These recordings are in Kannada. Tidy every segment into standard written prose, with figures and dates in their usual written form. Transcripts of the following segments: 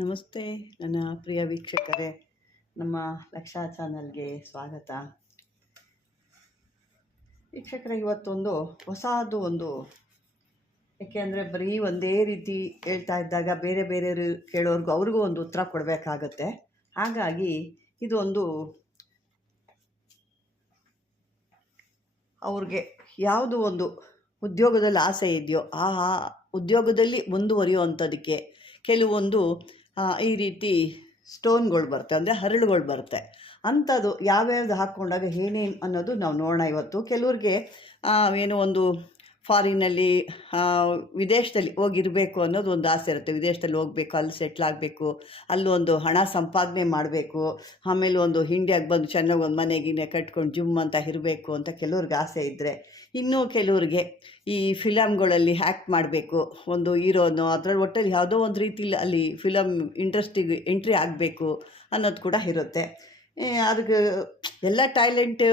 ನಮಸ್ತೆ ನನ್ನ ಪ್ರಿಯ ವೀಕ್ಷಕರೇ, ನಮ್ಮ ಲಕ್ಷಾ ಚಾನಲ್ಗೆ ಸ್ವಾಗತ. ವೀಕ್ಷಕರೇ, ಇವತ್ತೊಂದು ಹೊಸದು ಏಕೆಂದರೆ ಬರೀ ಒಂದೇ ರೀತಿ ಹೇಳ್ತಾ ಇದ್ದಾಗ ಬೇರೆ ಬೇರೆ ಕೇಳೋರ್ಗೂ ಅವ್ರಿಗೂ ಒಂದು ಉತ್ತರ ಕೊಡಬೇಕಾಗತ್ತೆ. ಹಾಗಾಗಿ ಇದೊಂದು ಅವ್ರಿಗೆ ಯಾವುದು ಒಂದು ಉದ್ಯೋಗದಲ್ಲಿ ಆಸೆ ಇದೆಯೋ ಆ ಉದ್ಯೋಗದಲ್ಲಿ ಮುಂದುವರಿಯುವಂಥದ್ದಕ್ಕೆ ಕೆಲವೊಂದು ಈ ರೀತಿ ಸ್ಟೋನ್ಗಳು ಬರುತ್ತೆ, ಅಂದರೆ ಹರಳುಗಳು ಬರುತ್ತೆ. ಅಂಥದ್ದು ಯಾವ್ಯಾವ್ದು ಹಾಕ್ಕೊಂಡಾಗ ಏನೇನು ಅನ್ನೋದು ನಾವು ನೋಡೋಣ ಇವತ್ತು. ಕೆಲವ್ರಿಗೆ ಏನೋ ಒಂದು ಫಾರಿನಲ್ಲಿ ವಿದೇಶದಲ್ಲಿ ಹೋಗಿರಬೇಕು ಅನ್ನೋದು ಒಂದು ಆಸೆ ಇರುತ್ತೆ. ವಿದೇಶದಲ್ಲಿ ಹೋಗಬೇಕು, ಅಲ್ಲಿ ಸೆಟ್ಲ್ ಆಗಬೇಕು, ಅಲ್ಲೊಂದು ಹಣ ಸಂಪಾದನೆ ಮಾಡಬೇಕು, ಆಮೇಲೆ ಒಂದು ಇಂಡಿಯಾಗೆ ಬಂದು ಚೆನ್ನಾಗಿ ಒಂದು ಮನೆಗಿನೇ ಕಟ್ಕೊಂಡು ಜುಮ್ ಅಂತ ಇರಬೇಕು ಅಂತ ಕೆಲವ್ರಿಗೆ ಆಸೆ ಇದ್ದರೆ, ಇನ್ನೂ ಕೆಲವ್ರಿಗೆ ಈ ಫಿಲಮ್ಗಳಲ್ಲಿ ಆ್ಯಕ್ಟ್ ಮಾಡಬೇಕು, ಒಂದು ಹೀರೋನೋ ಅದರಲ್ಲಿ ಒಟ್ಟಲ್ಲಿ ಯಾವುದೋ ಒಂದು ರೀತಿಲಿ ಅಲ್ಲಿ ಫಿಲಮ್ ಇಂಡಸ್ಟ್ರಿಗೆ ಎಂಟ್ರಿ ಆಗಬೇಕು ಅನ್ನೋದು ಕೂಡ ಇರುತ್ತೆ. ಅದಕ್ಕೆ ಎಲ್ಲ ಟ್ಯಾಲೆಂಟು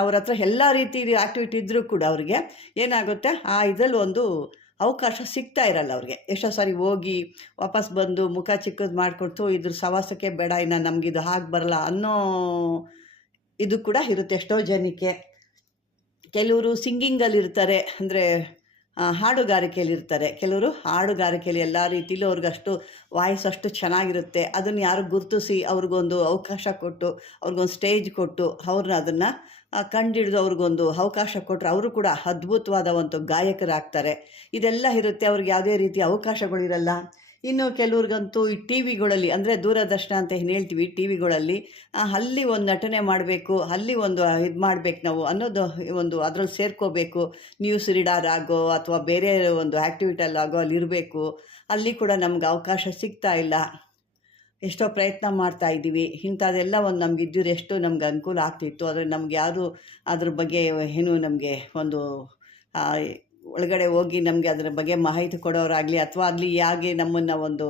ಅವ್ರ ಹತ್ರ ಎಲ್ಲ ರೀತಿ ಆ್ಯಕ್ಟಿವಿಟಿ ಇದ್ದರೂ ಕೂಡ ಅವ್ರಿಗೆ ಏನಾಗುತ್ತೆ, ಇದರಲ್ಲಿ ಒಂದು ಅವಕಾಶ ಸಿಗ್ತಾ ಇರಲ್ಲ ಅವ್ರಿಗೆ. ಎಷ್ಟೋ ಸಾರಿ ಹೋಗಿ ವಾಪಸ್ ಬಂದು ಮುಖ ಚಿಕ್ಕದು ಮಾಡಿಕೊಡ್ತು, ಇದ್ರ ಸವಾಸಕ್ಕೆ ಬೇಡ, ಇನ್ನು ನಮಗಿದು ಹಾಗೆ ಬರಲ್ಲ ಅನ್ನೋ ಇದು ಕೂಡ ಇರುತ್ತೆ ಎಷ್ಟೋ ಜನಕ್ಕೆ. ಕೆಲವರು ಸಿಂಗಿಂಗಲ್ಲಿರ್ತಾರೆ, ಅಂದರೆ ಹಾಡುಗಾರಿಕೆಯಲ್ಲಿರ್ತಾರೆ. ಕೆಲವರು ಹಾಡುಗಾರಿಕೆಯಲ್ಲಿ ಎಲ್ಲ ರೀತಿಯಲ್ಲೂ ಅವ್ರಿಗಷ್ಟು ವಾಯ್ಸ್ ಅಷ್ಟು ಚೆನ್ನಾಗಿರುತ್ತೆ. ಅದನ್ನು ಯಾರು ಗುರುತಿಸಿ ಅವ್ರಿಗೊಂದು ಅವಕಾಶ ಕೊಟ್ಟು, ಅವ್ರಿಗೊಂದು ಸ್ಟೇಜ್ ಕೊಟ್ಟು ಅವ್ರನ್ನ ಅದನ್ನು ಕಂಡಿಡಿದು ಅವ್ರಿಗೊಂದು ಅವಕಾಶ ಕೊಟ್ಟರೆ ಅವರು ಕೂಡ ಅದ್ಭುತವಾದ ಒಂದು ಗಾಯಕರಾಗ್ತಾರೆ. ಇದೆಲ್ಲ ಇರುತ್ತೆ. ಅವ್ರಿಗೆ ಯಾವುದೇ ರೀತಿಯ ಅವಕಾಶಗಳಿರಲ್ಲ. ಇನ್ನು ಕೆಲವ್ರಿಗಂತೂ ಈ ಟಿ ವಿಗಳಲ್ಲಿ, ಅಂದರೆ ದೂರದರ್ಶನ ಅಂತ ಏನು ಹೇಳ್ತೀವಿ, ಟಿ ವಿಗಳಲ್ಲಿ ಅಲ್ಲಿ ಒಂದು ನಟನೆ ಮಾಡಬೇಕು, ಅಲ್ಲಿ ಒಂದು ಇದು ಮಾಡಬೇಕು ನಾವು ಅನ್ನೋದು ಒಂದು ಅದರಲ್ಲಿ ಸೇರ್ಕೋಬೇಕು. ನ್ಯೂಸ್ ರೀಡರ್ ಆಗೋ ಅಥವಾ ಬೇರೆ ಒಂದು ಆ್ಯಕ್ಟಿವಿಟಲ್ಲಾಗೋ ಅಲ್ಲಿರಬೇಕು. ಅಲ್ಲಿ ಕೂಡ ನಮ್ಗೆ ಅವಕಾಶ ಸಿಗ್ತಾ ಇಲ್ಲ. ಎಷ್ಟೋ ಪ್ರಯತ್ನ ಮಾಡ್ತಾ ಇದ್ದೀವಿ. ಇಂಥದ್ದೆಲ್ಲ ಒಂದು ನಮ್ಗೆ ಇದ್ದಿದ್ದು ಎಷ್ಟು ನಮ್ಗೆ ಅನುಕೂಲ ಆಗ್ತಿತ್ತು. ಆದರೆ ನಮ್ಗೆ ಯಾರು ಅದ್ರ ಬಗ್ಗೆ ಏನು ನಮಗೆ ಒಂದು ಒಳಗಡೆ ಹೋಗಿ ನಮಗೆ ಅದರ ಬಗ್ಗೆ ಮಾಹಿತಿ ಕೊಡೋರಾಗಲಿ ಅಥವಾ ಅಲ್ಲಿ ಹೇಗೆ ನಮ್ಮನ್ನು ಒಂದು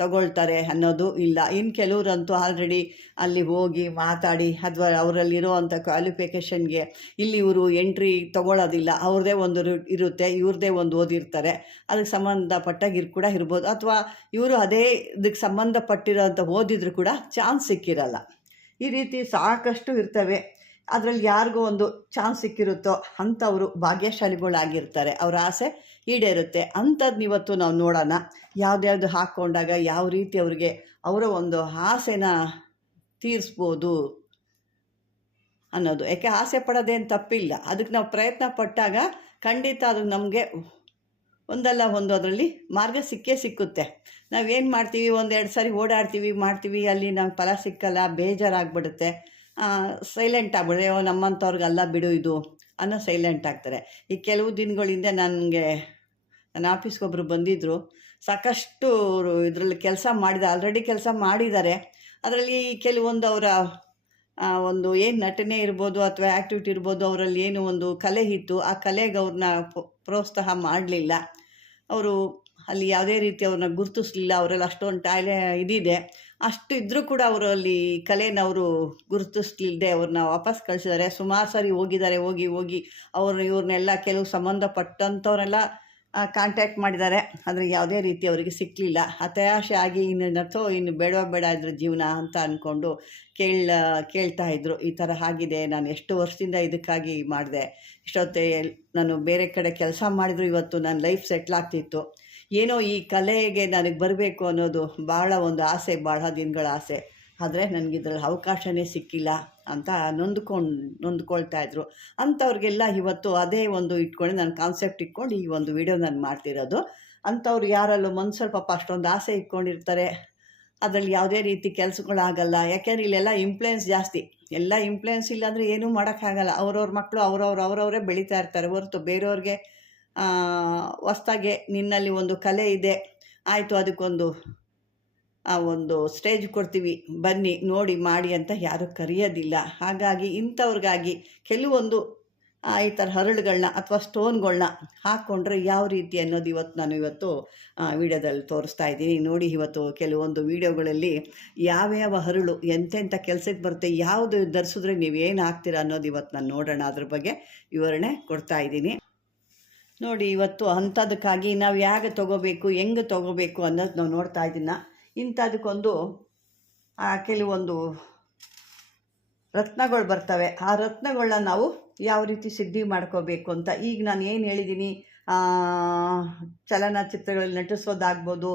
ತಗೊಳ್ತಾರೆ ಅನ್ನೋದು ಇಲ್ಲ. ಇನ್ನು ಕೆಲವರಂತೂ ಆಲ್ರೆಡಿ ಅಲ್ಲಿ ಹೋಗಿ ಮಾತಾಡಿ ಅಥವಾ ಅವರಲ್ಲಿರೋ ಅಂಥ ಕ್ವಾಲಿಫಿಕೇಷನ್ಗೆ ಇಲ್ಲಿ ಇವರು ಎಂಟ್ರಿ ತೊಗೊಳ್ಳೋದಿಲ್ಲ. ಅವ್ರದ್ದೇ ಒಂದು ಇರುತ್ತೆ, ಇವ್ರದ್ದೇ ಒಂದು ಓದಿರ್ತಾರೆ, ಅದಕ್ಕೆ ಸಂಬಂಧಪಟ್ಟಾಗಿ ಕೂಡ ಇರ್ಬೋದು. ಅಥವಾ ಇವರು ಅದೇ ಇದಕ್ಕೆ ಸಂಬಂಧಪಟ್ಟಿರೋಂಥ ಓದಿದ್ರು ಕೂಡ ಚಾನ್ಸ್ ಸಿಕ್ಕಿರಲ್ಲ. ಈ ರೀತಿ ಸಾಕಷ್ಟು ಇರ್ತವೆ. ಅದರಲ್ಲಿ ಯಾರಿಗೋ ಒಂದು ಚಾನ್ಸ್ ಸಿಕ್ಕಿರುತ್ತೋ ಅಂಥವರು ಭಾಗ್ಯಶಾಲಿಗಳಾಗಿರ್ತಾರೆ, ಅವರ ಆಸೆ ಈಡೇರುತ್ತೆ. ಅಂಥದ್ದು ಇವತ್ತು ನಾವು ನೋಡೋಣ. ಯಾವುದ್ಯಾವುದು ಹಾಕ್ಕೊಂಡಾಗ ಯಾವ ರೀತಿ ಅವ್ರಿಗೆ ಅವರ ಒಂದು ಆಸೆನ ತೀರಿಸ್ಬೋದು ಅನ್ನೋದು. ಯಾಕೆ ಆಸೆ ಪಡೋದೇನು ತಪ್ಪಿಲ್ಲ, ಅದಕ್ಕೆ ನಾವು ಪ್ರಯತ್ನ ಪಟ್ಟಾಗ ಖಂಡಿತ ಅದು ನಮಗೆ ಒಂದಲ್ಲ ಒಂದು ಅದರಲ್ಲಿ ಮಾರ್ಗ ಸಿಕ್ಕುತ್ತೆ. ನಾವೇನು ಮಾಡ್ತೀವಿ, ಒಂದೆರಡು ಸಾರಿ ಓಡಾಡ್ತೀವಿ ಮಾಡ್ತೀವಿ, ಅಲ್ಲಿ ನಮ್ಗೆ ಫಲ ಸಿಕ್ಕಲ್ಲ, ಬೇಜಾರಾಗ್ಬಿಡುತ್ತೆ, ಸೈಲೆಂಟ್ ಆಗ್ಬಿಡುತ್ತೆ. ನಮ್ಮಂಥವ್ರಿಗೆಲ್ಲ ಬಿಡು ಇದು ಅನ್ನೋ ಸೈಲೆಂಟ್ ಆಗ್ತಾರೆ. ಈ ಕೆಲವು ದಿನಗಳಿಂದ ನನ್ನ ಆಫೀಸ್ಗೊಬ್ಬರು ಬಂದಿದ್ದರು. ಸಾಕಷ್ಟು ಇದರಲ್ಲಿ ಕೆಲಸ ಆಲ್ರೆಡಿ ಕೆಲಸ ಮಾಡಿದ್ದಾರೆ. ಅದರಲ್ಲಿ ಕೆಲವೊಂದು ಅವರ ಒಂದು ಏನು ನಟನೆ ಇರ್ಬೋದು ಅಥವಾ ಆ್ಯಕ್ಟಿವಿಟಿ ಇರ್ಬೋದು, ಅವರಲ್ಲಿ ಏನು ಒಂದು ಕಲೆ ಇತ್ತು, ಆ ಕಲೆಗೆ ಅವ್ರನ್ನ ಪ್ರೋತ್ಸಾಹ ಮಾಡಲಿಲ್ಲ. ಅವರು ಅಲ್ಲಿ ಯಾವುದೇ ರೀತಿ ಅವ್ರನ್ನ ಗುರುತಿಸ್ಲಿಲ್ಲ. ಅವರಲ್ಲಿ ಅಷ್ಟೊಂದು ಇದಿದೆ, ಅಷ್ಟು ಇದ್ದರೂ ಕೂಡ ಅವರು ಅಲ್ಲಿ ಕಲೆನವರು ಗುರುತಿಸ್ಲಿಲ್ಲದೆ ಅವ್ರನ್ನ ವಾಪಸ್ ಕಳಿಸಿದ್ದಾರೆ. ಸುಮಾರು ಸಾರಿ ಹೋಗಿದ್ದಾರೆ, ಹೋಗಿ ಇವ್ರನ್ನೆಲ್ಲ ಕೆಲವು ಸಂಬಂಧಪಟ್ಟಂಥವ್ರೆಲ್ಲ ಕಾಂಟ್ಯಾಕ್ಟ್ ಮಾಡಿದ್ದಾರೆ. ಆದರೆ ಯಾವುದೇ ರೀತಿ ಅವರಿಗೆ ಸಿಕ್ಕಲಿಲ್ಲ. ಹತಾಶೆ ಆಗಿ ಇನ್ನು ಬೇಡ ಇದ್ರ ಜೀವನ ಅಂತ ಅಂದ್ಕೊಂಡು ಕೇಳ್ತಾಯಿದ್ರು. ಈ ಥರ ಆಗಿದೆ, ನಾನು ಎಷ್ಟು ವರ್ಷದಿಂದ ಇದಕ್ಕಾಗಿ ಮಾಡಿದೆ, ಇಷ್ಟೊತ್ತೇ ನಾನು ಬೇರೆ ಕಡೆ ಕೆಲಸ ಮಾಡಿದ್ರು ಇವತ್ತು ನನ್ನ ಲೈಫ್ ಸೆಟ್ಲ್ ಆಗ್ತಿತ್ತು, ಏನೋ ಈ ಕಲೆಗೆ ನನಗೆ ಬರಬೇಕು ಅನ್ನೋದು ಭಾಳ ಒಂದು ಆಸೆ, ಭಾಳ ದಿನಗಳ ಆಸೆ, ಆದರೆ ನನಗಿದ್ರಲ್ಲಿ ಅವಕಾಶವೇ ಸಿಕ್ಕಿಲ್ಲ ಅಂತ ನೊಂದ್ಕೊಳ್ತಾಯಿದ್ರು. ಅಂಥವ್ರಿಗೆಲ್ಲ ಇವತ್ತು ಅದೇ ಒಂದು ಇಟ್ಕೊಂಡು ನಾನು ಕಾನ್ಸೆಪ್ಟ್ ಇಟ್ಕೊಂಡು ಈ ಒಂದು ವಿಡಿಯೋ ನಾನು ಮಾಡ್ತಿರೋದು. ಅಂಥವ್ರು ಯಾರಲ್ಲೂ ಸ್ವಲ್ಪ ಅಷ್ಟೊಂದು ಆಸೆ ಇಟ್ಕೊಂಡಿರ್ತಾರೆ, ಅದರಲ್ಲಿ ಯಾವುದೇ ರೀತಿ ಕೆಲಸಗಳಾಗಲ್ಲ. ಯಾಕೆಂದರೆ ಇಲ್ಲೆಲ್ಲ ಇಂಪ್ಲುಯೆನ್ಸ್ ಜಾಸ್ತಿ. ಎಲ್ಲ ಇಂಪ್ಲುಯೆನ್ಸ್ ಇಲ್ಲಾಂದರೆ ಏನೂ ಮಾಡೋಕ್ಕಾಗಲ್ಲ. ಅವ್ರವ್ರ ಮಕ್ಕಳು ಅವರವರೇ ಬೆಳೀತಾ ಇರ್ತಾರೆ ಹೊರತು ಬೇರೆಯವ್ರಿಗೆ ಹೊಸ್ದಾಗೆ ನಿನ್ನಲ್ಲಿ ಒಂದು ಕಲೆ ಇದೆ, ಆಯಿತು ಅದಕ್ಕೊಂದು ಒಂದು ಸ್ಟೇಜ್ ಕೊಡ್ತೀವಿ, ಬನ್ನಿ ನೋಡಿ ಮಾಡಿ ಅಂತ ಯಾರೂ ಕರೆಯೋದಿಲ್ಲ. ಹಾಗಾಗಿ ಇಂಥವ್ರಿಗಾಗಿ ಕೆಲವೊಂದು ಈ ಥರ ಹರಳುಗಳನ್ನ ಅಥವಾ ಸ್ಟೋನ್ಗಳನ್ನ ಹಾಕ್ಕೊಂಡ್ರೆ ಯಾವ ರೀತಿ ಅನ್ನೋದು ನಾನು ಇವತ್ತು ವಿಡಿಯೋದಲ್ಲಿ ತೋರಿಸ್ತಾ ಇದ್ದೀನಿ. ನೋಡಿ, ಇವತ್ತು ಕೆಲವೊಂದು ವಿಡಿಯೋಗಳಲ್ಲಿ ಯಾವ್ಯಾವ ಹರಳು ಎಂತೆಂಥ ಕೆಲಸಕ್ಕೆ ಬರುತ್ತೆ, ಯಾವುದು ಧರಿಸಿದ್ರೆ ನೀವೇನು ಹಾಕ್ತೀರಾ ಅನ್ನೋದು ಇವತ್ತು ನಾನು ನೋಡೋಣ, ಅದ್ರ ಬಗ್ಗೆ ವಿವರಣೆ ಕೊಡ್ತಾ ಇದ್ದೀನಿ. ನೋಡಿ, ಇವತ್ತು ಅಂಥದಕ್ಕಾಗಿ ನಾವು ಹೇಗೆ ತೊಗೋಬೇಕು, ಹೆಂಗೆ ತೊಗೋಬೇಕು ಅನ್ನೋದು ನಾವು ನೋಡ್ತಾ ಇದ್ದೀನಿ. ಇಂಥದಕ್ಕೊಂದು ಕೆಲವೊಂದು ರತ್ನಗಳು ಬರ್ತವೆ. ಆ ರತ್ನಗಳನ್ನ ನಾವು ಯಾವ ರೀತಿ ಸಿದ್ಧಿ ಮಾಡ್ಕೋಬೇಕು ಅಂತ ಈಗ ನಾನು ಏನು ಹೇಳಿದ್ದೀನಿ, ಚಲನಚಿತ್ರಗಳಲ್ಲಿ ನಟಿಸೋದಾಗ್ಬೋದು,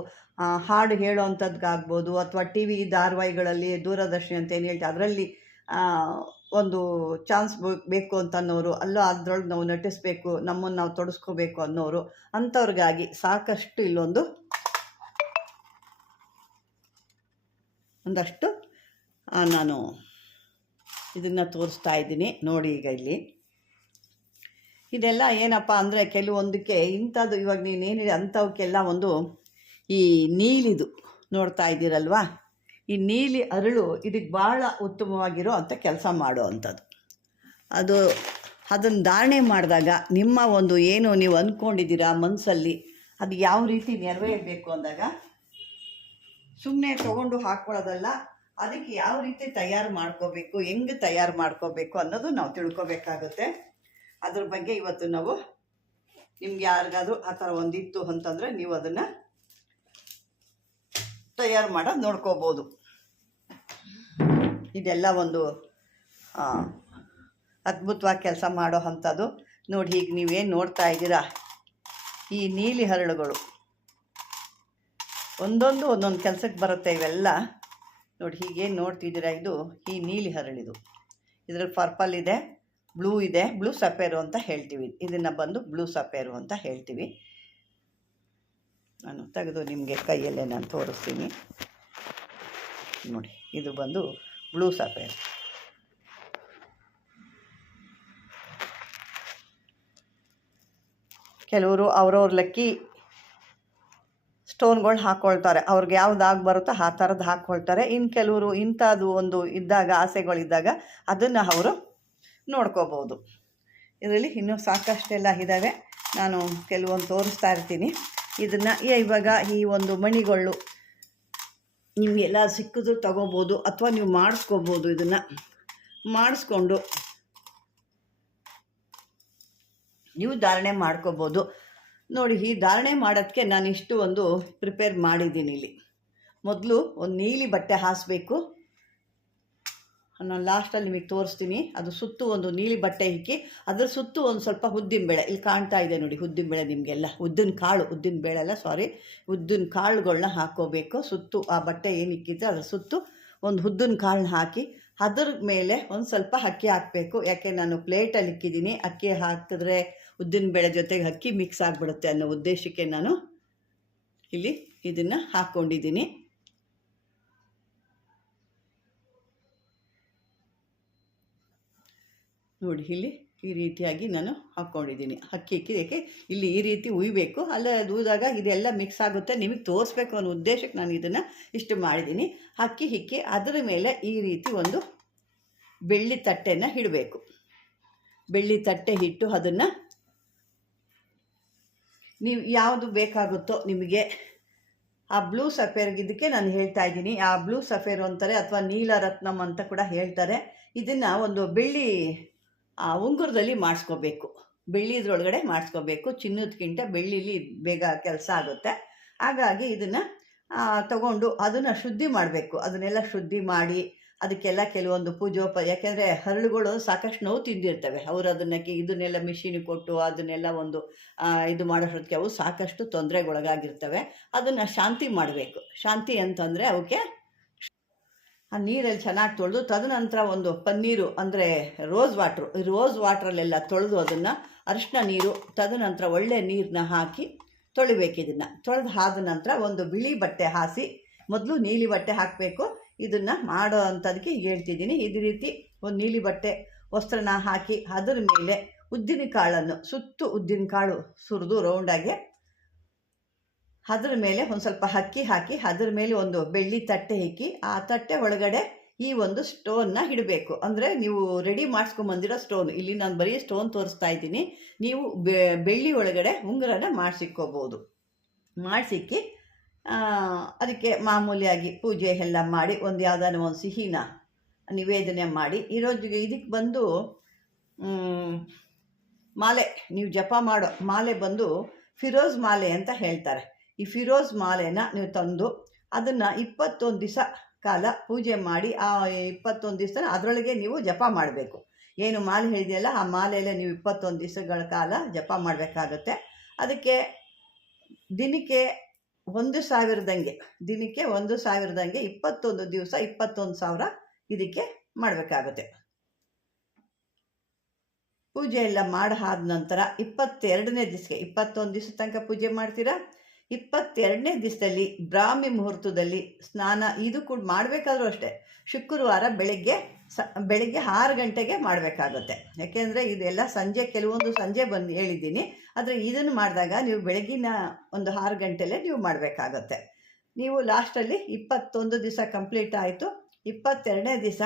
ಹಾಡು ಹೇಳೋವಂಥದ್ದಾಗ್ಬೋದು, ಅಥವಾ ಟಿ ವಿ ಧಾರಾವಾಹಿಗಳಲ್ಲಿ ದೂರದರ್ಶನ ಅಂತ ಏನು ಹೇಳ್ತೀವಿ ಅದರಲ್ಲಿ ಒಂದು ಚಾನ್ಸ್ ಬೇಕು ಅಂತ ಅನ್ನೋರು, ಅಲ್ಲೋ ಅದ್ರೊಳಗೆ ನಾವು ನಟಿಸ್ಬೇಕು, ನಮ್ಮನ್ನು ನಾವು ತೊಡಸ್ಕೋಬೇಕು ಅನ್ನೋರು, ಅಂಥವ್ರಿಗಾಗಿ ಸಾಕಷ್ಟು ಒಂದಷ್ಟು ನಾನು ಇದನ್ನು ತೋರಿಸ್ತಾ ಇದ್ದೀನಿ ನೋಡಿ. ಈಗ ಇಲ್ಲಿ ಇದೆಲ್ಲ ಏನಪ್ಪ ಅಂದರೆ ಕೆಲವೊಂದಕ್ಕೆ ಇಂಥದ್ದು ಇವಾಗ ನೀನೇನಿದೆ ಅಂಥವಕ್ಕೆಲ್ಲ ಒಂದು ಈ ನೀಲಿದು ನೋಡ್ತಾ ಇದ್ದೀರಲ್ವಾ, ಈ ನೀಲಿ ಅರಳು ಇದಕ್ಕೆ ಭಾಳ ಉತ್ತಮವಾಗಿರೋ ಅಂಥ ಕೆಲಸ ಮಾಡೋ ಅಂಥದ್ದು. ಅದನ್ನು ಧಾರಣೆ ಮಾಡಿದಾಗ ನಿಮ್ಮ ಒಂದು ಏನು ನೀವು ಅಂದ್ಕೊಂಡಿದ್ದೀರಾ ಮನಸ್ಸಲ್ಲಿ ಅದು ಯಾವ ರೀತಿ ನೆರವೇರಬೇಕು ಅಂದಾಗ ಸುಮ್ಮನೆ ತೊಗೊಂಡು ಹಾಕ್ಕೊಳ್ಳೋದಲ್ಲ, ಅದಕ್ಕೆ ಯಾವ ರೀತಿ ತಯಾರು ಮಾಡ್ಕೋಬೇಕು, ಹೆಂಗೆ ತಯಾರು ಮಾಡ್ಕೋಬೇಕು ಅನ್ನೋದು ನಾವು ತಿಳ್ಕೊಬೇಕಾಗುತ್ತೆ. ಅದ್ರ ಬಗ್ಗೆ ಇವತ್ತು ನಾವು ನಿಮ್ಗೆ ಯಾರಿಗಾದ್ರೂ ಆ ಥರ ಒಂದಿತ್ತು ಅಂತಂದರೆ ನೀವು ಅದನ್ನು ತಯಾರು ಮಾಡೋದು ನೋಡ್ಕೋಬೋದು. ಇದೆಲ್ಲ ಒಂದು ಅದ್ಭುತವಾಗಿ ಕೆಲಸ ಮಾಡೋ ಅಂಥದ್ದು ನೋಡಿ. ಈಗ ನೀವೇನು ನೋಡ್ತಾ ಇದ್ದೀರಾ, ಈ ನೀಲಿ ಹರಳುಗಳು ಒಂದೊಂದು ಕೆಲಸಕ್ಕೆ ಬರುತ್ತೆ ಇವೆಲ್ಲ ನೋಡಿ. ಹೀಗೇನು ನೋಡ್ತಿದ್ದೀರಾ, ಇದು ಈ ನೀಲಿ ಹರಳಿದು. ಇದ್ರಲ್ಲಿ ಪರ್ಪಲ್ ಇದೆ, ಬ್ಲೂ ಇದೆ, ಬ್ಲೂ ಸಫೇರು ಅಂತ ಹೇಳ್ತೀವಿ. ಇದನ್ನು ಬಂದು ಬ್ಲೂ ಸಫೇರು ಅಂತ ಹೇಳ್ತೀವಿ. ನಾನು ತೆಗೆದು ನಿಮಗೆ ಕೈಯಲ್ಲೇ ನಾನು ತೋರಿಸ್ತೀನಿ ನೋಡಿ. ಇದು ಬಂದು ಬ್ಲೂ ಸಫೇರು. ಕೆಲವರು ಅವ್ರವ್ರ ಲಕ್ಕಿ ಸ್ಟೋನ್ಗಳು ಹಾಕ್ಕೊಳ್ತಾರೆ, ಅವ್ರಿಗೆ ಯಾವ್ದಾಗಿ ಬರುತ್ತೋ ಆ ಥರದ್ದು ಹಾಕ್ಕೊಳ್ತಾರೆ. ಇನ್ನು ಕೆಲವರು ಇಂಥದ್ದು ಒಂದು ಇದ್ದಾಗ ಆಸೆಗಳಿದ್ದಾಗ ಅದನ್ನು ಅವರು ನೋಡ್ಕೋಬೋದು. ಇದರಲ್ಲಿ ಇನ್ನೂ ಸಾಕಷ್ಟೆಲ್ಲ ಇದ್ದಾವೆ, ನಾನು ಕೆಲವೊಂದು ತೋರಿಸ್ತಾ ಇರ್ತೀನಿ. ಇದನ್ನು ಇವಾಗ ಈ ಒಂದು ಮಣಿಗಳು ನಿಮಗೆಲ್ಲ ಸಿಕ್ಕಿದ್ರು ತಗೋಬೋದು, ಅಥವಾ ನೀವು ಮಾಡಿಸ್ಕೋಬೋದು. ಇದನ್ನು ಮಾಡಿಸ್ಕೊಂಡು ನೀವು ಧಾರಣೆ ಮಾಡ್ಕೋಬೋದು ನೋಡಿ. ಈ ಧಾರಣೆ ಮಾಡೋದಕ್ಕೆ ನಾನು ಇಷ್ಟು ಒಂದು ಪ್ರಿಪೇರ್ ಮಾಡಿದ್ದೀನಿ. ಇಲ್ಲಿ ಮೊದಲು ಒಂದು ನೀಲಿ ಬಟ್ಟೆ ಹಾಸಬೇಕು. ನಾನು ಲಾಸ್ಟಲ್ಲಿ ನಿಮಗೆ ತೋರಿಸ್ತೀನಿ. ಅದು ಸುತ್ತು ಒಂದು ನೀಲಿ ಬಟ್ಟೆ ಇಕ್ಕಿ ಅದ್ರ ಸುತ್ತು ಒಂದು ಸ್ವಲ್ಪ ಉದ್ದಿನಬೇಳೆ, ಇಲ್ಲಿ ಕಾಣ್ತಾ ಇದೆ ನೋಡಿ ಉದ್ದಿನಬೇಳೆ, ನಿಮಗೆಲ್ಲ ಉದ್ದಿನ ಕಾಳುಗಳನ್ನ ಹಾಕ್ಕೋಬೇಕು. ಸುತ್ತು ಆ ಬಟ್ಟೆ ಏನು ಇಕ್ಕಿದ್ರೆ ಅದ್ರ ಸುತ್ತು ಒಂದು ಉದ್ದಿನ ಕಾಳನ್ನ ಹಾಕಿ ಅದ್ರ ಮೇಲೆ ಒಂದು ಸ್ವಲ್ಪ ಅಕ್ಕಿ ಹಾಕಬೇಕು. ಯಾಕೆ ನಾನು ಪ್ಲೇಟಲ್ಲಿ ಇಕ್ಕಿದ್ದೀನಿ, ಅಕ್ಕಿ ಹಾಕಿದ್ರೆ ಉದ್ದಿನಬೇಳೆ ಜೊತೆಗೆ ಅಕ್ಕಿ ಮಿಕ್ಸ್ ಆಗಿಬಿಡುತ್ತೆ ಅನ್ನೋ ಉದ್ದೇಶಕ್ಕೆ ನಾನು ಇಲ್ಲಿ ಇದನ್ನು ಹಾಕ್ಕೊಂಡಿದ್ದೀನಿ. ನೋಡಿ ಇಲ್ಲಿ ಈ ರೀತಿಯಾಗಿ ನಾನು ಹಾಕ್ಕೊಂಡಿದ್ದೀನಿ. ಅಕ್ಕಿ ಏಕೆ ಇಲ್ಲಿ ಈ ರೀತಿ ಉಯ್ಬೇಕು, ಅಲ್ಲ ಅದು ಉಯ್ದಾಗ ಇದೆಲ್ಲ ಮಿಕ್ಸ್ ಆಗುತ್ತೆ. ನಿಮಗೆ ತೋರಿಸ್ಬೇಕು ಅನ್ನೋ ಉದ್ದೇಶಕ್ಕೆ ನಾನು ಇದನ್ನು ಇಷ್ಟು ಮಾಡಿದ್ದೀನಿ. ಅಕ್ಕಿ ಹಿಕ್ಕಿ ಅದರ ಮೇಲೆ ಈ ರೀತಿ ಒಂದು ಬೆಳ್ಳಿ ತಟ್ಟೆನ ಇಡಬೇಕು. ಬೆಳ್ಳಿ ತಟ್ಟೆ ಇಟ್ಟು ಅದನ್ನು ನೀವು ಯಾವುದು ಬೇಕಾಗುತ್ತೋ ನಿಮಗೆ, ಆ ಬ್ಲೂ ಸಫೇರ್ಗಿದ್ದಕ್ಕೆ ನಾನು ಹೇಳ್ತಾ ಇದ್ದೀನಿ. ಆ ಬ್ಲೂ ಸಫೇರು ಅಂತಾರೆ, ಅಥವಾ ನೀಲರತ್ನಂ ಅಂತ ಕೂಡ ಹೇಳ್ತಾರೆ. ಇದನ್ನು ಒಂದು ಬೆಳ್ಳಿ ಉಂಗುರದಲ್ಲಿ ಮಾಡಿಸ್ಕೋಬೇಕು. ಬೆಳ್ಳಿದ್ರೊಳಗಡೆ ಮಾಡಿಸ್ಕೋಬೇಕು. ಚಿನ್ನದಕ್ಕಿಂತ ಬೆಳ್ಳಿಲಿ ಬೇಗ ಕೆಲಸ ಆಗುತ್ತೆ. ಹಾಗಾಗಿ ಇದನ್ನು ತಗೊಂಡು ಅದನ್ನು ಶುದ್ಧಿ ಮಾಡಬೇಕು. ಅದನ್ನೆಲ್ಲ ಶುದ್ಧಿ ಮಾಡಿ ಅದಕ್ಕೆಲ್ಲ ಕೆಲವೊಂದು ಯಾಕೆಂದರೆ ಹರಳುಗಳು ಸಾಕಷ್ಟು ನೋವು ತಿಂದಿರ್ತವೆ. ಅವರು ಇದನ್ನೆಲ್ಲ ಮಿಷಿನಿಗೆ ಕೊಟ್ಟು ಅದನ್ನೆಲ್ಲ ಒಂದು ಇದು ಮಾಡೋಷ್ಟೊತ್ತಿಗೆ ಅವು ಸಾಕಷ್ಟು ತೊಂದರೆಗೊಳಗಾಗಿರ್ತವೆ. ಅದನ್ನು ಶಾಂತಿ ಮಾಡಬೇಕು. ಶಾಂತಿ ಅಂತಂದರೆ ಅವಕ್ಕೆ ಆ ನೀರಲ್ಲಿ ಚೆನ್ನಾಗಿ ತೊಳೆದು ತದನಂತರ ಒಂದು ಪನ್ನೀರು ಅಂದರೆ ರೋಸ್ ವಾಟ್ರಲ್ಲೆಲ್ಲ ತೊಳೆದು ಅದನ್ನು ಅರಿಶಿನ ನೀರು ತದನಂತರ ಒಳ್ಳೆ ನೀರನ್ನ ಹಾಕಿ ತೊಳಿಬೇಕು. ಇದನ್ನು ತೊಳೆದು ಆದ ನಂತರ ಒಂದು ಬಿಳಿ ಬಟ್ಟೆ ಹಾಸಿ, ಮೊದಲು ನೀಲಿ ಬಟ್ಟೆ ಹಾಕಬೇಕು. ಇದನ್ನು ಮಾಡೋ ಅಂಥದಕ್ಕೆ ಹೇಳ್ತಿದ್ದೀನಿ. ಇದೇ ರೀತಿ ಒಂದು ನೀಲಿ ಬಟ್ಟೆ ವಸ್ತ್ರನ ಹಾಕಿ ಅದರ ಮೇಲೆ ಉದ್ದಿನ ಕಾಳು ಸುರಿದು ರೌಂಡಾಗಿ ಅದರ ಮೇಲೆ ಒಂದು ಸ್ವಲ್ಪ ಅಕ್ಕಿ ಹಾಕಿ ಅದರ ಮೇಲೆ ಒಂದು ಬೆಳ್ಳಿ ತಟ್ಟೆ ಇಕ್ಕಿ ಆ ತಟ್ಟೆ ಒಳಗಡೆ ಈ ಒಂದು ಸ್ಟೋನ್ನ ಇಡಬೇಕು. ಅಂದರೆ ನೀವು ರೆಡಿ ಮಾಡಿಸ್ಕೊಂಬಂದಿರೋ ಸ್ಟೋನ್, ಇಲ್ಲಿ ನಾನು ಬರೀ ಸ್ಟೋನ್ ತೋರಿಸ್ತಾ ಇದ್ದೀನಿ. ನೀವು ಬೆಳ್ಳಿ ಒಳಗಡೆ ಉಂಗುರನ ಮಾಡಿಸಿಕ್ಕೋಬೋದು. ಮಾಡಿಸಿಕ್ಕಿ ಅದಕ್ಕೆ ಮಾಮೂಲಿಯಾಗಿ ಪೂಜೆ ಎಲ್ಲ ಮಾಡಿ ಒಂದು ಯಾವುದಾದ್ರು ಒಂದು ಸಿಹಿನ ನಿವೇದನೆ ಮಾಡಿ ಇದಕ್ಕೆ ಬಂದು ಮಾಲೆ, ನೀವು ಜಪ ಮಾಡೋ ಮಾಲೆ ಬಂದು ಫಿರೋಜ್ ಮಾಲೆ ಅಂತ ಹೇಳ್ತಾರೆ. ಈ ಫಿರೋಜ್ ಮಾಲೆನ ನೀವು ತಂದು ಅದನ್ನು 21 ದಿವಸ ಕಾಲ ಪೂಜೆ ಮಾಡಿ ಆ 21 ದಿವಸ ಅದರೊಳಗೆ ನೀವು ಜಪ ಮಾಡಬೇಕು. ಏನು ಮಾಲೆ ಹೇಳಿದೆಯಲ್ಲ ಆ ಮಾಲೆಯಲ್ಲೇ ನೀವು 21 ದಿವಸಗಳ ಕಾಲ ಜಪ ಮಾಡಬೇಕಾಗತ್ತೆ. ಅದಕ್ಕೆ ದಿನಕ್ಕೆ 1,000ದಂಗೆ 21 ದಿವಸ 21,000 ಇದಕ್ಕೆ ಮಾಡಬೇಕಾಗುತ್ತೆ. ಪೂಜೆ ಎಲ್ಲ ಮಾಡಾದ ನಂತರ 22ನೇ ದಿವಸಕ್ಕೆ 21 ದಿವಸ ತನಕ ಪೂಜೆ ಮಾಡ್ತೀರಾ. 22ನೇ ದಿವಸದಲ್ಲಿ ಬ್ರಾಹ್ಮಿ ಮುಹೂರ್ತದಲ್ಲಿ ಸ್ನಾನ, ಇದು ಕೂಡ ಮಾಡಬೇಕಾದ್ರೂ ಅಷ್ಟೇ ಶುಕ್ರವಾರ ಬೆಳಗ್ಗೆ 6 ಗಂಟೆಗೆ ಮಾಡಬೇಕಾಗುತ್ತೆ. ಯಾಕೆಂದರೆ ಇದೆಲ್ಲ ಸಂಜೆ, ಕೆಲವೊಂದು ಸಂಜೆ ಬಂದು ಹೇಳಿದ್ದೀನಿ, ಆದರೆ ಇದನ್ನು ಮಾಡಿದಾಗ ನೀವು ಬೆಳಗಿನ ಒಂದು 6 ಗಂಟೆಲೇ ನೀವು ಮಾಡಬೇಕಾಗತ್ತೆ. ನೀವು ಲಾಸ್ಟಲ್ಲಿ 21 ದಿವಸ ಕಂಪ್ಲೀಟ್ ಆಯಿತು. 22ನೇ ದಿವಸ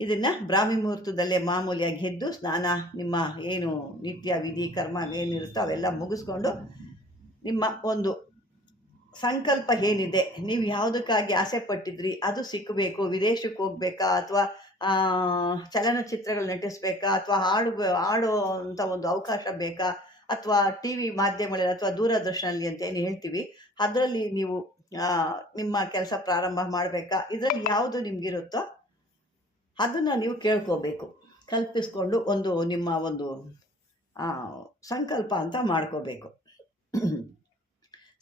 ಇದನ್ನು ಬ್ರಾಹ್ಮಿ ಮುಹೂರ್ತದಲ್ಲೇ ಮಾಮೂಲಿಯಾಗಿ ಎದ್ದು ಸ್ನಾನ, ನಿಮ್ಮ ಏನು ನಿತ್ಯ ವಿಧಿ ಕರ್ಮ ಏನಿರುತ್ತೋ ಅವೆಲ್ಲ ಮುಗಿಸ್ಕೊಂಡು ನಿಮ್ಮ ಒಂದು ಸಂಕಲ್ಪ ಏನಿದೆ, ನೀವು ಯಾವುದಕ್ಕಾಗಿ ಆಸೆ ಪಟ್ಟಿದ್ರಿ ಅದು ಸಿಕ್ಕಬೇಕು, ವಿದೇಶಕ್ಕೆ ಹೋಗ್ಬೇಕಾ ಅಥವಾ ಚಲನಚಿತ್ರಗಳು ನಟಿಸ್ಬೇಕಾ ಅಥವಾ ಹಾಡೋ ಅಂತ ಒಂದು ಅವಕಾಶ ಬೇಕಾ ಅಥವಾ ಟಿ ವಿ ಮಾಧ್ಯಮಗಳಲ್ಲಿ ಅಥವಾ ದೂರದರ್ಶನಲ್ಲಿ ಅಂತ ಏನು ಹೇಳ್ತೀವಿ ಅದರಲ್ಲಿ ನೀವು ನಿಮ್ಮ ಕೆಲಸ ಪ್ರಾರಂಭ ಮಾಡಬೇಕಾ, ಇದರಲ್ಲಿ ಯಾವುದು ನಿಮಗಿರುತ್ತೋ ಅದನ್ನು ನೀವು ಕೇಳ್ಕೋಬೇಕು. ಕಲ್ಪಿಸ್ಕೊಂಡು ನಿಮ್ಮ ಒಂದು ಸಂಕಲ್ಪ ಅಂತ ಮಾಡ್ಕೋಬೇಕು.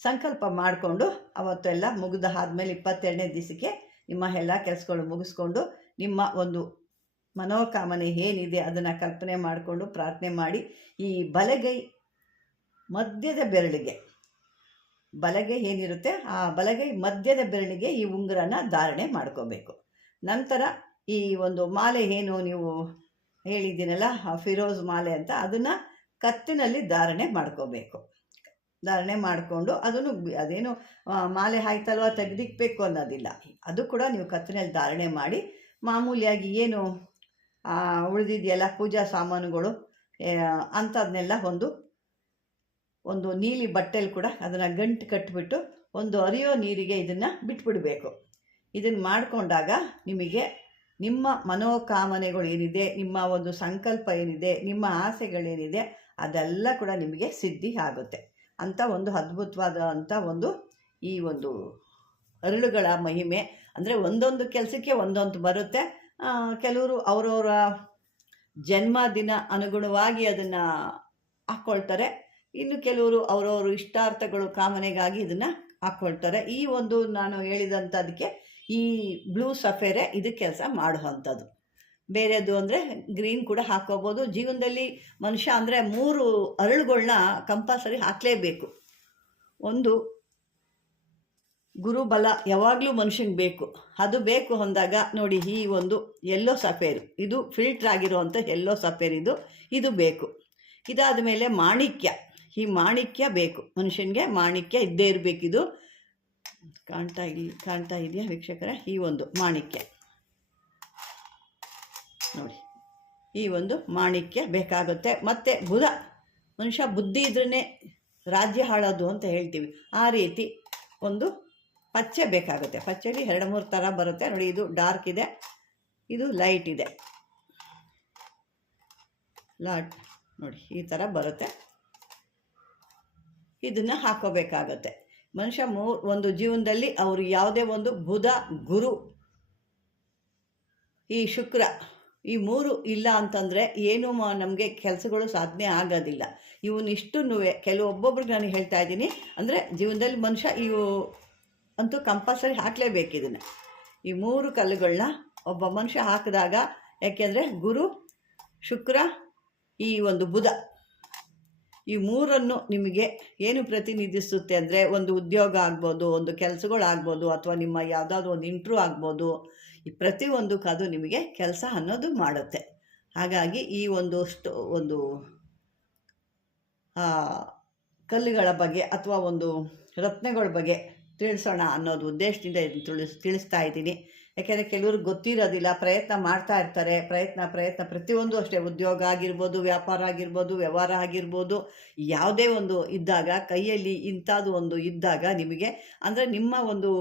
ಸಂಕಲ್ಪ ಮಾಡಿಕೊಂಡು ಅವತ್ತೆಲ್ಲ ಮುಗಿದ ಆದಮೇಲೆ 22ನೇ ದಿವಸಕ್ಕೆ ನಿಮ್ಮ ಎಲ್ಲ ಕೆಲಸಗಳು ಮುಗಿಸ್ಕೊಂಡು ನಿಮ್ಮ ಒಂದು ಮನೋಕಾಮನೆ ಏನಿದೆ ಅದನ್ನು ಕಲ್ಪನೆ ಮಾಡಿಕೊಂಡು ಪ್ರಾರ್ಥನೆ ಮಾಡಿ ಈ ಬಲಗೈ ಮಧ್ಯದ ಬೆರಳಿಗೆ, ಬಲಗೈ ಏನಿರುತ್ತೆ ಆ ಬಲಗೈ ಮಧ್ಯದ ಬೆರಳಿಗೆ ಈ ಉಂಗುರನ ಧಾರಣೆ ಮಾಡ್ಕೋಬೇಕು. ನಂತರ ಈ ಒಂದು ಮಾಲೆ ಏನು ನೀವು ಹೇಳಿದ್ದೀನಲ್ಲ ಫಿರೋಜ್ ಮಾಲೆ ಅಂತ, ಅದನ್ನು ಕತ್ತಿನಲ್ಲಿ ಧಾರಣೆ ಮಾಡ್ಕೋಬೇಕು. ಧಾರಣೆ ಮಾಡಿಕೊಂಡು ಅದೇನು ಮಾಲೆ ಆಯ್ತಲ್ವ ತೆಗೆದಿಕ್ಬೇಕು ಅನ್ನೋದಿಲ್ಲ, ಅದು ಕೂಡ ನೀವು ಕತ್ತಿನಲ್ಲಿ ಧಾರಣೆ ಮಾಡಿ ಮಾಮೂಲಿಯಾಗಿ ಏನು ಉಳಿದಿದೆಯಲ್ಲ ಪೂಜಾ ಸಾಮಾನುಗಳು ಅಂಥದನ್ನೆಲ್ಲ ಒಂದು ನೀಲಿ ಬಟ್ಟೆಲಿ ಕೂಡ ಅದನ್ನು ಗಂಟು ಕಟ್ಟಿಬಿಟ್ಟು ಒಂದು ಹರಿಯೋ ನೀರಿಗೆ ಇದನ್ನು ಬಿಟ್ಬಿಡಬೇಕು. ಇದನ್ನು ಮಾಡಿಕೊಂಡಾಗ ನಿಮಗೆ ನಿಮ್ಮ ಮನೋಕಾಮನೆಗಳು ಏನಿದೆ, ನಿಮ್ಮ ಒಂದು ಸಂಕಲ್ಪ ಏನಿದೆ, ನಿಮ್ಮ ಆಸೆಗಳೇನಿದೆ ಅದೆಲ್ಲ ಕೂಡ ನಿಮಗೆ ಸಿದ್ಧಿ ಆಗುತ್ತೆ ಅಂತ ಒಂದು ಅದ್ಭುತವಾದಂಥ ಈ ಒಂದು ಅರಳುಗಳ ಮಹಿಮೆ. ಅಂದರೆ ಒಂದೊಂದು ಕೆಲಸಕ್ಕೆ ಒಂದೊಂದು ಬರುತ್ತೆ. ಕೆಲವರು ಅವರವರ ಜನ್ಮದಿನ ಅನುಗುಣವಾಗಿ ಅದನ್ನು ಹಾಕ್ಕೊಳ್ತಾರೆ, ಇನ್ನು ಕೆಲವರು ಅವರವರು ಇಷ್ಟಾರ್ಥಗಳು ಕಾಮನೆಗಾಗಿ ಇದನ್ನು ಹಾಕ್ಕೊಳ್ತಾರೆ. ಈ ಒಂದು ನಾನು ಹೇಳಿದಂಥದಕ್ಕೆ ಈ ಬ್ಲೂ ಸಫೇರೆ ಇದು ಕೆಲಸ ಮಾಡುವಂಥದ್ದು. ಬೇರೆದು ಅಂದರೆ ಗ್ರೀನ್ ಕೂಡ ಹಾಕ್ಕೋಬೋದು. ಜೀವನದಲ್ಲಿ ಮನುಷ್ಯ ಅಂದರೆ 3 ಅರಳುಗಳನ್ನ ಕಂಪಲ್ಸರಿ ಹಾಕಲೇಬೇಕು. ಒಂದು ಗುರುಬಲ ಯಾವಾಗಲೂ ಮನುಷ್ಯಂಗೆ ಬೇಕು, ಅದು ಬೇಕು ಅಂದಾಗ ನೋಡಿ ಈ ಒಂದು ಯೆಲ್ಲೋ ಸಫೇರು, ಇದು ಫಿಲ್ಟ್ರ್ ಆಗಿರುವಂಥ ಯೆಲ್ಲೋ ಸಫೇರ್, ಇದು ಬೇಕು. ಇದಾದ ಮೇಲೆ ಮಾಣಿಕ್ಯ, ಈ ಮಾಣಿಕ್ಯ ಬೇಕು ಮನುಷ್ಯನಿಗೆ, ಮಾಣಿಕ್ಯ ಇದ್ದೇ ಇರಬೇಕು. ಇದು ಕಾಣ್ತಾ ಇದೆಯಾ ವೀಕ್ಷಕರೇ? ಈ ಒಂದು ಮಾಣಿಕ್ಯ ನೋಡಿ, ಈ ಒಂದು ಮಾಣಿಕ್ಯ ಬೇಕಾಗುತ್ತೆ. ಮತ್ತು ಬುಧ, ಮನುಷ್ಯ ಬುದ್ಧಿ ಇದ್ರೇ ರಾಜ್ಯ ಹಾಳೋದು ಅಂತ ಹೇಳ್ತೀವಿ, ಆ ರೀತಿ ಒಂದು ಪಚ್ಚೆ ಬೇಕಾಗುತ್ತೆ. ಪಚ್ಚೆಲಿ 2-3 ಥರ ಬರುತ್ತೆ ನೋಡಿ, ಇದು ಡಾರ್ಕ್ ಇದೆ, ಇದು ಲೈಟ್ ಇದೆ, ನೋಡಿ ಈ ಥರ ಬರುತ್ತೆ. ಇದನ್ನು ಹಾಕೋಬೇಕಾಗತ್ತೆ. ಮನುಷ್ಯ ಒಂದು ಜೀವನದಲ್ಲಿ ಅವರು ಯಾವುದೇ ಒಂದು ಬುಧ, ಗುರು, ಈ ಶುಕ್ರ, ಈ 3 ಇಲ್ಲ ಅಂತಂದರೆ ಏನೂ ನಮಗೆ ಕೆಲಸಗಳು ಸಾಧನೆ ಆಗೋದಿಲ್ಲ. ಇವನ್ನಿಷ್ಟನ್ನು ಕೆಲವೊಬ್ಬೊಬ್ರಿಗೆ ನಾನು ಹೇಳ್ತಾ ಇದ್ದೀನಿ. ಅಂದರೆ ಜೀವನದಲ್ಲಿ ಮನುಷ್ಯ ಇವು ಅಂತೂ ಕಂಪಲ್ಸರಿ ಹಾಕಲೇಬೇಕು. ಇದನ್ನು ಈ 3 ಕಲ್ಲುಗಳನ್ನ ಒಬ್ಬ ಮನುಷ್ಯ ಹಾಕಿದಾಗ, ಯಾಕೆಂದರೆ ಗುರು, ಶುಕ್ರ, ಈ ಒಂದು ಬುಧ, ಈ 3 ನಿಮಗೆ ಏನು ಪ್ರತಿನಿಧಿಸುತ್ತೆ ಅಂದರೆ ಒಂದು ಉದ್ಯೋಗ ಆಗ್ಬೋದು, ಒಂದು ಕೆಲಸಗಳಾಗ್ಬೋದು, ಅಥವಾ ನಿಮ್ಮ ಯಾವುದಾದ್ರೂ ಒಂದು ಇಂಟ್ರ್ಯೂ ಆಗ್ಬೋದು. ಈ ಪ್ರತಿಯೊಂದಕ್ಕೂ ಅದು ನಿಮಗೆ ಕೆಲಸ ಅನ್ನೋದು ಮಾಡುತ್ತೆ. ಹಾಗಾಗಿ ಈ ಒಂದು ಕಲ್ಲುಗಳ ಬಗ್ಗೆ ಅಥವಾ ಒಂದು ರತ್ನಗಳ ಬಗ್ಗೆ ತಿಳಿಸೋಣ ಅನ್ನೋದು ಉದ್ದೇಶದಿಂದ ಇದನ್ನು ತಿಳಿಸ್ತಾ ಇದ್ದೀನಿ. ಯಾಕೆಂದರೆ ಕೆಲವ್ರಿಗೆ ಗೊತ್ತಿರೋದಿಲ್ಲ, ಪ್ರಯತ್ನ ಮಾಡ್ತಾ ಇರ್ತಾರೆ. ಪ್ರಯತ್ನ ಪ್ರತಿಯೊಂದು ಅಷ್ಟೇ, ಉದ್ಯೋಗ ಆಗಿರ್ಬೋದು, ವ್ಯಾಪಾರ ಆಗಿರ್ಬೋದು, ವ್ಯವಹಾರ ಆಗಿರ್ಬೋದು, ಯಾವುದೇ ಒಂದು ಇದ್ದಾಗ ಕೈಯಲ್ಲಿ ಇಂಥದ್ದು ಒಂದು ಇದ್ದಾಗ ನಿಮಗೆ ಅಂದರೆ ನಿಮ್ಮ ಒಂದು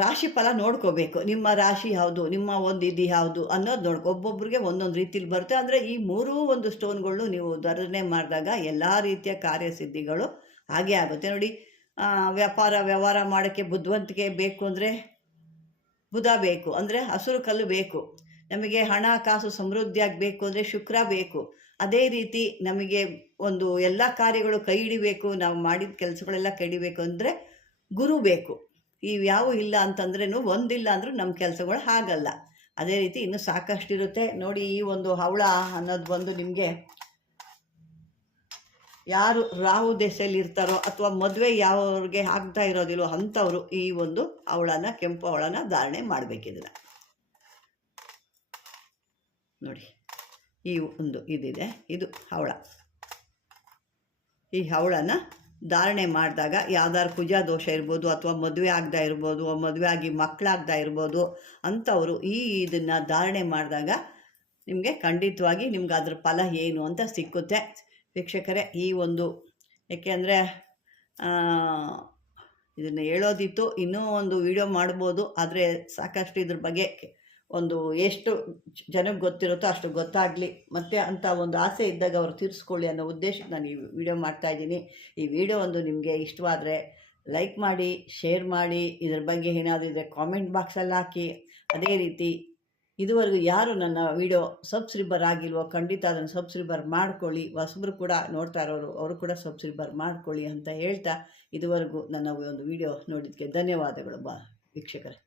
ರಾಶಿ ಫಲ ನೋಡ್ಕೋಬೇಕು. ನಿಮ್ಮ ರಾಶಿ ಯಾವುದು, ನಿಮ್ಮ ಒಂದು ಇದು ಯಾವುದು ಅನ್ನೋದು ಒಬ್ಬೊಬ್ರಿಗೆ ಒಂದೊಂದು ರೀತಿಲಿ ಬರುತ್ತೆ. ಅಂದರೆ ಈ 3 ಒಂದು ಸ್ಟೋನ್ಗಳು ನೀವು ಧಾರಣೆ ಮಾಡಿದಾಗ ಎಲ್ಲ ರೀತಿಯ ಕಾರ್ಯಸಿದ್ಧಿಗಳು ಹಾಗೇ ಆಗುತ್ತೆ. ನೋಡಿ, ವ್ಯವಹಾರ ಮಾಡೋಕ್ಕೆ ಬುದ್ಧಿವಂತಿಕೆ ಬೇಕು ಅಂದರೆ ಬುಧ ಬೇಕು, ಅಂದರೆ ಹಸಿರು ಕಲ್ಲು ಬೇಕು. ನಮಗೆ ಹಣ ಕಾಸು ಸಮೃದ್ಧಿಯಾಗಿ ಬೇಕು ಅಂದರೆ ಶುಕ್ರ ಬೇಕು. ಅದೇ ರೀತಿ ನಮಗೆ ಒಂದು ಎಲ್ಲ ಕಾರ್ಯಗಳು ಕೈ ಹಿಡಿಬೇಕು, ನಾವು ಮಾಡಿದ ಕೆಲಸಗಳೆಲ್ಲ ಕೈ ಹಿಡಿಬೇಕು ಅಂದರೆ ಗುರು ಬೇಕು. ಇವ್ಯಾವು ಇಲ್ಲ ಅಂತಂದ್ರೂ ಒಂದಿಲ್ಲ ಅಂದರೂ ನಮ್ಮ ಕೆಲಸಗಳು ಹಾಗಲ್ಲ. ಅದೇ ರೀತಿ ಇನ್ನೂ ಸಾಕಷ್ಟಿರುತ್ತೆ ನೋಡಿ. ಈ ಒಂದು ಹವಳ ಅನ್ನೋದು ಬಂದು ನಿಮಗೆ ಯಾರು ರಾಹು ದೆಸೆಯಲ್ಲಿ ಇರ್ತಾರೋ ಅಥವಾ ಮದುವೆ ಯಾವ್ರಿಗೆ ಆಗ್ತಾ ಇರೋದಿಲ್ಲೋ ಅಂಥವರು ಈ ಒಂದು ಹವಳನ, ಕೆಂಪು ಹವಳನ ಧಾರಣೆ ಮಾಡಬೇಕಿದ್ರೆ ನೋಡಿ. ಈ ಒಂದು ಇದಿದೆ, ಇದು ಹವಳ. ಈ ಹವಳನ ಧಾರಣೆ ಮಾಡಿದಾಗ ಯಾವ್ದಾದ್ರು ಕುಜ ದೋಷ ಇರ್ಬೋದು, ಅಥವಾ ಮದುವೆ ಆಗದ ಇರ್ಬೋದು, ಮದುವೆ ಆಗಿ ಮಕ್ಕಳಾಗ್ತಾ ಇರ್ಬೋದು ಅಂಥವರು ಇದನ್ನು ಧಾರಣೆ ಮಾಡಿದಾಗ ನಿಮಗೆ ಖಂಡಿತವಾಗಿ ನಿಮ್ಗೆ ಅದ್ರ ಫಲ ಏನು ಅಂತ ಸಿಕ್ಕುತ್ತೆ ವೀಕ್ಷಕರೇ. ಈ ಒಂದು ಏಕೆಂದರೆ ಇದನ್ನು ಹೇಳೋದಿತ್ತು, ಇನ್ನೂ ಒಂದು ವಿಡಿಯೋ ಮಾಡ್ಬೋದು, ಆದರೆ ಸಾಕಷ್ಟು ಇದ್ರ ಬಗ್ಗೆ ಒಂದು ಎಷ್ಟು ಜನಕ್ಕೆ ಗೊತ್ತಿರುತ್ತೋ ಅಷ್ಟು ಗೊತ್ತಾಗಲಿ, ಮತ್ತು ಅಂಥ ಒಂದು ಆಸೆ ಇದ್ದಾಗ ಅವರು ತೀರಿಸ್ಕೊಳ್ಳಿ ಅನ್ನೋ ಉದ್ದೇಶಕ್ಕೆ ನಾನು ಈ ವಿಡಿಯೋ ಮಾಡ್ತಾಯಿದ್ದೀನಿ. ಈ ವಿಡಿಯೋ ಒಂದು ನಿಮಗೆ ಇಷ್ಟವಾದರೆ ಲೈಕ್ ಮಾಡಿ, ಶೇರ್ ಮಾಡಿ, ಇದ್ರ ಬಗ್ಗೆ ಏನಾದರೂ ಇದ್ದರೆ ಕಾಮೆಂಟ್ ಬಾಕ್ಸಲ್ಲಿ ಹಾಕಿ. ಅದೇ ರೀತಿ ಇದುವರೆಗೂ ಯಾರು ನನ್ನ ವಿಡಿಯೋ ಸಬ್ಸ್ಕ್ರೈಬರ್ ಆಗಿಲ್ವೋ ಖಂಡಿತ ಅದನ್ನು ಸಬ್ಸ್ಕ್ರೈಬರ್ ಮಾಡ್ಕೊಳ್ಳಿ. ಹೊಸಬ್ರು ಕೂಡ ನೋಡ್ತಾ ಇರೋರು ಅವರು ಕೂಡ ಸಬ್ಸ್ಕ್ರೈಬರ್ ಮಾಡ್ಕೊಳ್ಳಿ ಅಂತ ಹೇಳ್ತಾ, ಇದುವರೆಗೂ ನನ್ನ ಒಂದು ವಿಡಿಯೋ ನೋಡಿದ್ದಕ್ಕೆ ಧನ್ಯವಾದಗಳು ವೀಕ್ಷಕರೇ.